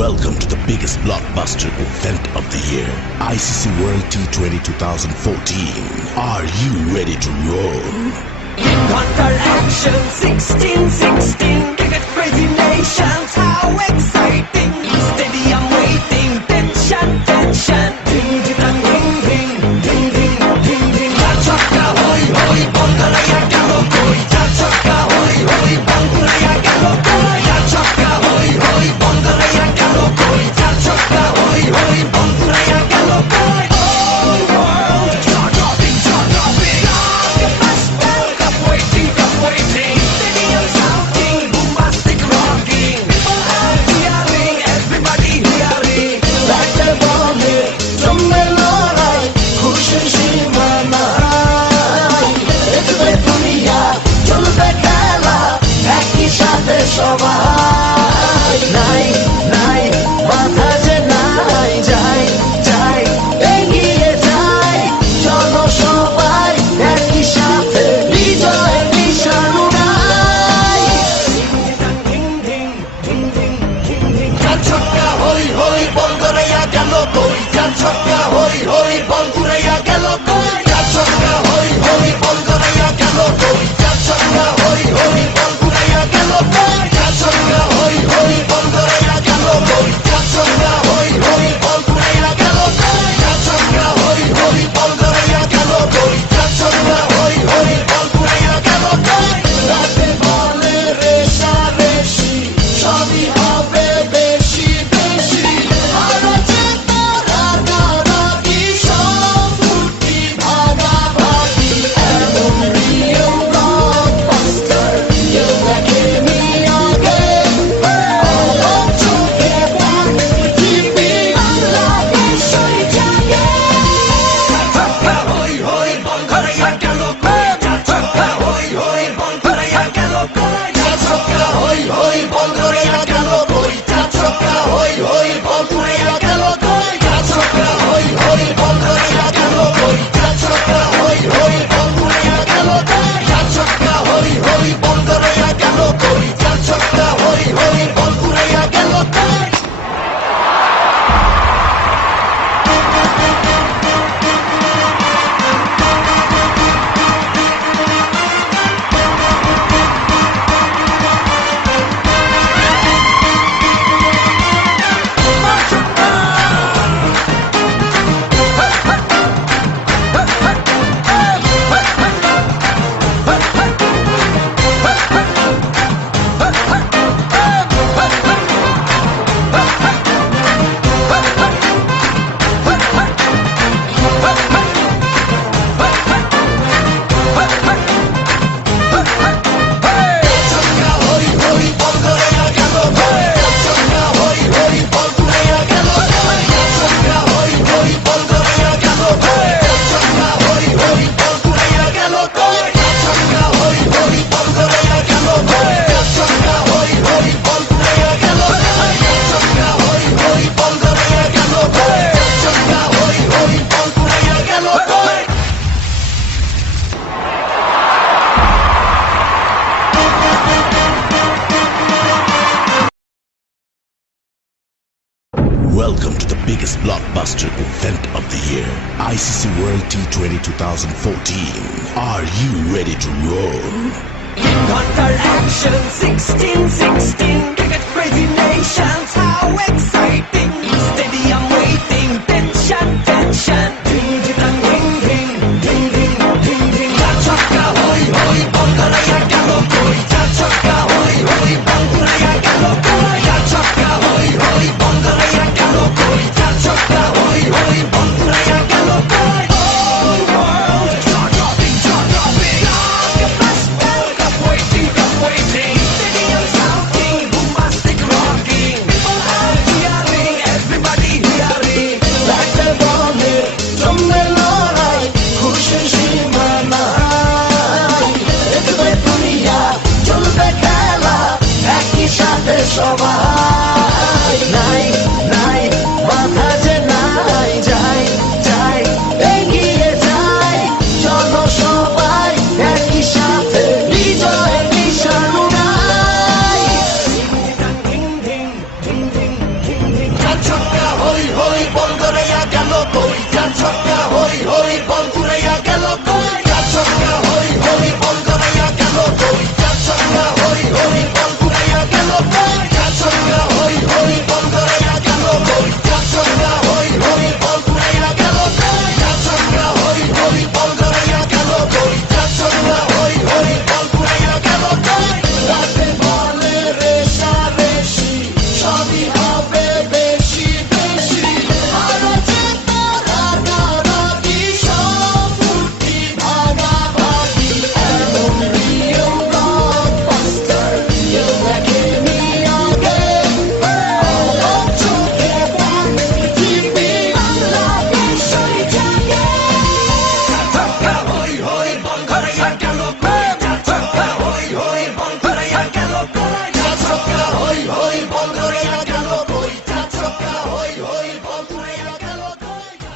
Welcome to the biggest blockbuster event of the year, ICC World T20 2014. Are you ready to roll? Counter action 16-16, cricket crazy nations, how exciting! Stadium waiting, tension, tension. Ding ding ding ding ding ding ding ding. Chaka hoy hoy, Bangalaya galo koi. Chaka hoy hoy, Bangalaya galo koi. Chaka hoy hoy, Bangalaya galo koi. Chaka hoy hoy, Bangalaya galo koi. All world dropping, dropping. Cup waiting, cup waiting. Stadium shouting, bombastic rocking. People are cheering, everybody hearing. Like the bomb, drum and lorry, खुशी मनाई. देखबे दुनिया, चलबे खेला, একই সাথে সবাই. নাই নাই মাথা যে নাই, যাই যাই এগিয়ে যাই. চলো সবাই একই সাথে বিজয় নিশান উড়াই. ছক্কা হই হই বল করাইয়া গেল কই. ছক্কা হই হই বল ঘুরাইয়া গেল কই. ছক্কা হই হই বল করাইয়া গেল কই. ছক্কা হই হই বল ঘুরাইয়া গেল কই. ছক্কা হই হই বল করাইয়া গেল কই. ছক্কা হই হই বল ঘুরাইয়া গেল কই. ছক্কা হই হই বল করাইয়া গেল কই. ছক্কা হই হই বল ঘুরাইয়া গেল কই. রাতে বলে রেশারেশি, সবই হবে বেশি বেশি. আর আছে তোরা নাকি সব ফুটি ভাগাভাগি. এমন নিয়ম ব্লকবাস্টার কেউ দেখেনি আগে. চোখে দেখ পৃথিবী, বাংলাদেশই জাগে. ছক্কা হই হই বল ঘুরাইয়া গেল কই. ছক্কা হই হই বল ঘুরাইয়া গেল কই. ছক্কা হই হই বল ঘুরাইয়া গেল কই. ছক্কা হই হই বল ঘুরাইয়া গেল কই. ছক্কা হই হই বল ঘুরাইয়া গেল কই. ছক্কা হই হই বল ঘুরাইয়া গেল কই. ছক্কা হই হই বল ঘুরাইয়া গেল কই. ছক্কা হই হই বল ঘুরাইয়া গেল কই. ছক্কা হই হই বল ঘুরাইয়া গেল কই. ছক্কা হই হই বল ঘুরাইয়া গেল কই. ছক্কা হই হই বল ঘুরাইয়া গেল কই. ছক্কা হই হই বল ঘুরাইয়া গেল কই. ছক্কা হই হই বল ঘুরাইয়া গেল কই. ছক্কা হই হই বল ঘুরাইয়া গেল কই. ছক্কা হই হই বল ঘুরাইয়া গেল কই. ছক্কা হই হই বল ঘুরাইয়া গেল কই. Welcome to the biggest blockbuster event of the year, ICC World T20 2014. Are you ready to roll? Counter action 16-16, cricket crazy nations, how exciting! Stadium waiting, tension, tension. Ding ding ding ding ding ding ding ding. Chaka hoy hoy, Bangalaya galo koi. Chaka hoy hoy, Bangalaya galo koi. Chaka hoy hoy, Bangalaya galo koi. Chaka hoy hoy, Bangalaya galo koi. All world dropping, dropping. Cup waiting, cup waiting. Stadium shouting, bombastic rocking. People are cheering, everybody hearing. Like the bomb, drum and lorry, খুশি মনাই. দেখবে দুনিয়া, চলবে খেলা, একই সাথে সবাই. নাই